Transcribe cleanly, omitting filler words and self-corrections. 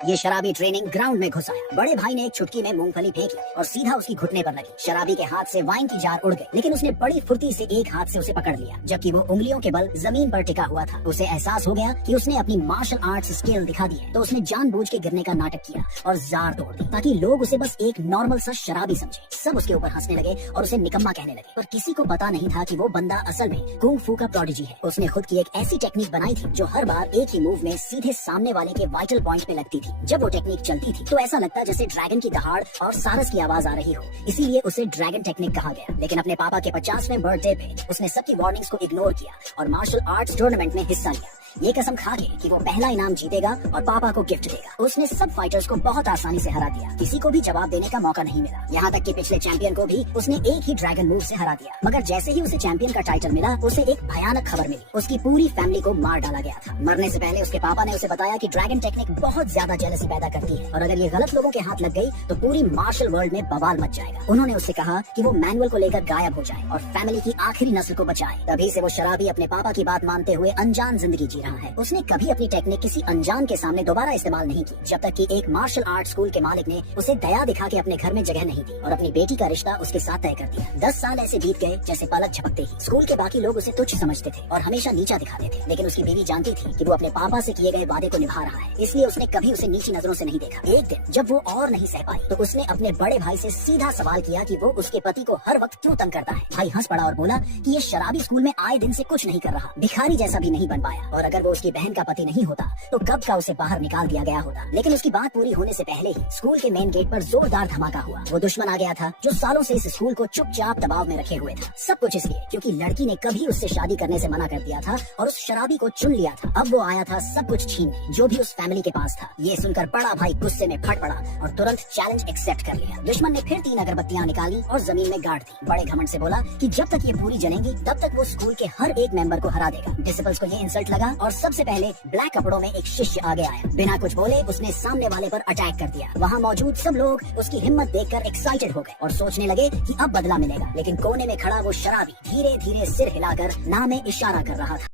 ये शराबी training ground में घुस आया। बड़े भाई ने एक चुटकी में मूंगफली फेंकी और सीधा उसकी घुटने पर लगी। शराबी के हाथ से वाइन की जार उड़ गई, लेकिन उसने बड़ी फुर्ती से एक हाथ से उसे पकड़ लिया, जबकि वो उंगलियों के बल जमीन पर टिका हुआ था। उसे एहसास हो गया कि उसने अपनी मार्शल आर्ट्स स्किल दिखा दी है, तो उसने जानबूझ के गिरने का नाटक किया और जार तोड़ दी, ताकि लोग उसे बस एक नॉर्मल सा शराबी समझे। सब उसके ऊपर हंसने लगे और उसे निकम्मा कहने लगे, पर किसी को पता नहीं था कि वो बंदा असल में कुंग फू का प्रोडिजी है। उसने खुद की एक ऐसी टेक्निक बनाई थी जो हर बार एक ही मूव में सीधे सामने वाले के वाइटल पॉइंट पे लगती थी। जब वो टेक्निक चलती थी तो ऐसा लगता जैसे ड्रैगन की दहाड़ और सारस की आवाज आ रही हो, इसीलिए उसे ड्रैगन टेक्निक कहा गया। लेकिन अपने पापा के 50वें बर्थडे पे उसने सबकी वार्निंग्स को इग्नोर किया और मार्शल आर्ट्स टूर्नामेंट में हिस्सा लिया, ये कसम खा के कि वो पहला इनाम जीतेगा और पापा को गिफ्ट देगा। उसने सब फाइटर्स को बहुत आसानी से हरा दिया, किसी को भी जवाब देने का मौका नहीं मिला। यहाँ तक कि पिछले चैंपियन को भी उसने एक ही ड्रैगन मूव से हरा दिया। मगर जैसे ही उसे चैंपियन का टाइटल मिला, उसे एक भयानक खबर मिली, उसकी पूरी फैमिली को मार डाला गया था। मरने से पहले उसके पापा ने उसे बताया कि ड्रैगन टेक्निक बहुत ज्यादा जेलसी पैदा करती है और अगर ये गलत लोगों के हाथ लग गई तो पूरी मार्शल वर्ल्ड में बवाल मच जाएगा। उन्होंने उससे कहा कि वो मैनुअल को लेकर गायब हो जाए और फैमिली की आखिरी नस्ल को बचाए। तभी से वो शराबी अपने पापा की बात मानते हुए अनजान जिंदगी जी रहा है। उसने कभी अपनी टेक्निक किसी अनजान के सामने दोबारा इस्तेमाल नहीं की, जब तक कि एक मार्शल आर्ट स्कूल के मालिक ने उसे दया दिखा के अपने घर में जगह नहीं दी और अपनी बेटी का रिश्ता उसके साथ तय कर दिया। 10 साल ऐसे बीत गए जैसे पलक झपकते ही। स्कूल के बाकी लोग उसे तुच्छ समझते थे और हमेशा नीचा दिखाते थे, लेकिन उसकी बीवी जानती थी कि वो अपने पापा से किए गए वादे को निभा रहा है, इसलिए उसने कभी उसे नीची नजरों से नहीं देखा। एक दिन जब वो और नहीं सह पाई तो उसने अपने बड़े भाई से सीधा सवाल किया कि वो उसके पति को हर वक्त क्यों तंग करता है। भाई हंस पड़ा और बोला कि ये शराबी स्कूल में आए दिन से कुछ नहीं कर रहा, भिखारी जैसा भी नहीं बन पाया, और अगर वो उसकी बहन का पति नहीं होता तो कब का उसे बाहर निकाल दिया गया होता। लेकिन उसकी बात पूरी होने से पहले ही स्कूल के मेन गेट पर जोरदार धमाका हुआ। वो दुश्मन आ गया था जो सालों से इस स्कूल को चुपचाप दबाव में रखे हुए था। सब कुछ इसलिए क्योंकि लड़की ने कभी उससे शादी करने से मना कर दिया था और उस शराबी को चुन लिया था। अब वो आया था सब कुछ छीनने जो भी उस फैमिली के पास था। ये सुनकर बड़ा भाई गुस्से में फट पड़ा और तुरंत चैलेंज एक्सेप्ट कर लिया। दुश्मन ने फिर 3 अगरबत्तियां निकाली और जमीन में गाड़ दी। बड़े घमंड से बोला कि जब तक ये पूरी जलेंगी तब तक वो स्कूल के हर एक मेंबर को हरा देगा। प्रिंसिपल्स को ये इंसल्ट लगा और सबसे पहले ब्लैक कपड़ों में एक शिष्य आगे आया। बिना कुछ बोले उसने सामने वाले पर अटैक कर दिया। वहाँ मौजूद सब लोग उसकी हिम्मत देखकर एक्साइटेड हो गए और सोचने लगे कि अब बदला मिलेगा। लेकिन कोने में खड़ा वो शराबी धीरे धीरे सिर हिलाकर ना में इशारा कर रहा था।